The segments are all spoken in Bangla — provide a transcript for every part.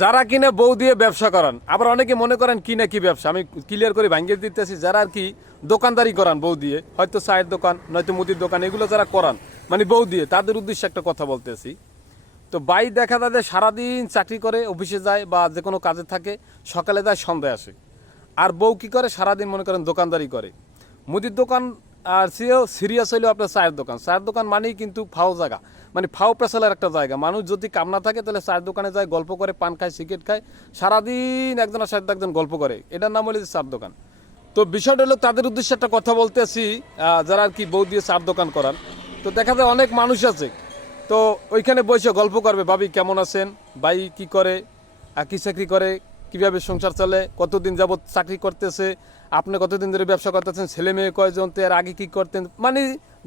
যারা কিনা বউ দিয়ে ব্যবসা করান, আবার অনেকে মনে করেন কি না কি ব্যবসা, আমি ক্লিয়ার করে ভাঙ্গিয়ে দিতেছি। যারা আর কি দোকানদারি করান বউ দিয়ে, হয়তো চায়ের দোকান নয়তো মুদির দোকান, এগুলো যারা করান মানে বউ দিয়ে, তাদের উদ্দেশ্যে একটা কথা বলতেছি। তো বাই দেখা যায় যে সারাদিন চাকরি করে, অফিসে যায় বা যে কোনো কাজে থাকে, সকালে যায় সন্ধ্যায় আসে। আর বউ কী করে, সারাদিন মনে করেন দোকানদারি করে। মুদির দোকান আর সেও সিরিয়াস হইলেও আপনার চায়ের দোকান। চায়ের দোকান মানেই কিন্তু ফাও জায়গা, মানে ফাও পেশালের একটা জায়গা। মানুষ যদি কাম না থাকে তাহলে চায়ের দোকানে যায়, গল্প করে, পান খায়, সিগারেট খায়, সারাদিন একজনের সাথে একজন গল্প করে। এটার নাম হলো যে চার দোকান। তো বিষয়টা হলো তাদের উদ্দেশ্যে একটা কথা বলতেছি, যারা আর কি বউ দিয়ে চার দোকান করান। তো দেখা যায় অনেক মানুষ আছে, তো ওইখানে বসে গল্প করবে, ভাবি কেমন আছেন, ভাই কি করে, কি চাকরি করে, কীভাবে সংসার চলে, কতদিন যাবত চাকরি করতেছে, আপনি কতদিন ধরে ব্যবসা করতেছেন, ছেলে মেয়ে কয়জন, তো এর আগে কী করতেন, মানে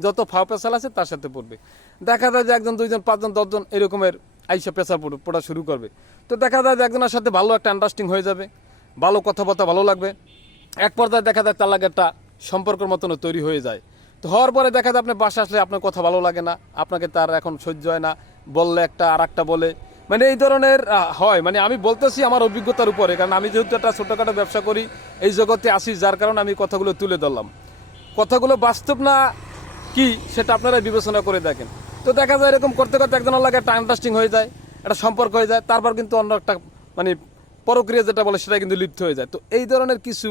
যত ফাও পেশাল আছে তার সাথে পড়বে। দেখা যায় যে একজন, দুইজন, পাঁচজন, দশজন এরকমের আইসা পেশা পড়া শুরু করবে। তো দেখা যায় যে একজনের সাথে ভালো একটা আন্ডারস্ট্যান্ডিং হয়ে যাবে, ভালো কথাবার্তা ভালো লাগবে। এক পর্যায়ে দেখা যায় তার লাগে একটা সম্পর্কের মতনও তৈরি হয়ে যায়। তো হওয়ার পরে দেখা যায় আপনার বাসা আসলে আপনার কথা ভালো লাগে না, আপনাকে তার এখন সহ্য হয় না, বললে একটা আর একটা বলে, মানে এই ধরনের হয়। মানে আমি বলতেছি আমার অভিজ্ঞতার উপরে, কারণ আমি যেহেতু একটা ছোটোখাটো ব্যবসা করি, এই জগতে আসি, যার কারণে আমি কথাগুলো তুলে ধরলাম। কথাগুলো বাস্তব না কি সেটা আপনারা বিবেচনা করে দেখেন। তো দেখা যায় এরকম করতে করতে একজনের লাগে একটা আন্ডারস্ট্যান্ডিং হয়ে যায়, একটা সম্পর্ক হয়ে যায়, তারপর কিন্তু অন্য একটা মানে পরক্রিয়া যেটা বলে সেটা কিন্তু লিপ্ত হয়ে যায়। তো এই ধরনের কিছু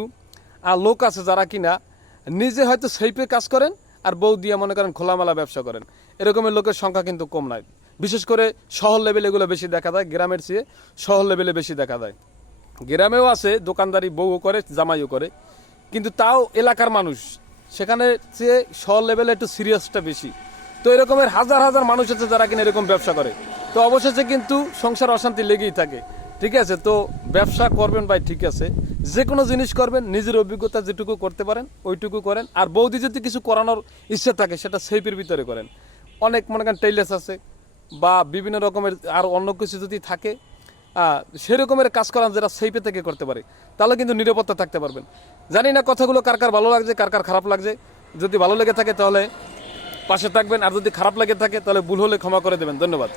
লোক আছে যারা কিনা নিজে হয়তো সেইপে কাজ করেন আর বউ দিয়ে মনে করেন খোলামেলা ব্যবসা করেন। এরকমের লোকের সংখ্যা কিন্তু কম নয়। বিশেষ করে শহর লেভেলে এগুলো বেশি দেখা যায়, গ্রামের চেয়ে শহর লেভেলে বেশি দেখা যায়। গ্রামেও আছে দোকানদারি, বউও করে, জামাইও করে, কিন্তু তাও এলাকার মানুষ, সেখানে চেয়ে শহর লেভেলে একটু সিরিয়াসটা বেশি। তো এরকমের হাজার হাজার মানুষ আছে যারা কিনা এরকম ব্যবসা করে। তো অবশেষে কিন্তু সংসার অশান্তি লেগেই থাকে। ঠিক আছে, তো ব্যবসা করবেন ভাই, ঠিক আছে, যে কোনো জিনিস করবেন নিজের অভিজ্ঞতা যেটুকু করতে পারেন ওইটুকু করেন। আর বৌদি যদি কিছু করানোর ইচ্ছা থাকে সেটা সেফের ভিতরে করেন। অনেক মনে করেন টেইলার্স আছে বা বিভিন্ন রকমের আর অন্য কিছু যদি থাকে, সেরকমের কাজ করান যেটা সেইপে থেকে করতে পারে, তাহলে কিন্তু নিরাপত্তা থাকতে পারবেন। জানি না কথাগুলো কার কার ভালো লাগছে, কার কার খারাপ লাগছে। যদি ভালো লেগে থাকে তাহলে পাশে থাকবেন, আর যদি খারাপ লেগে থাকে তাহলে ভুল হলে ক্ষমা করে দেবেন। ধন্যবাদ।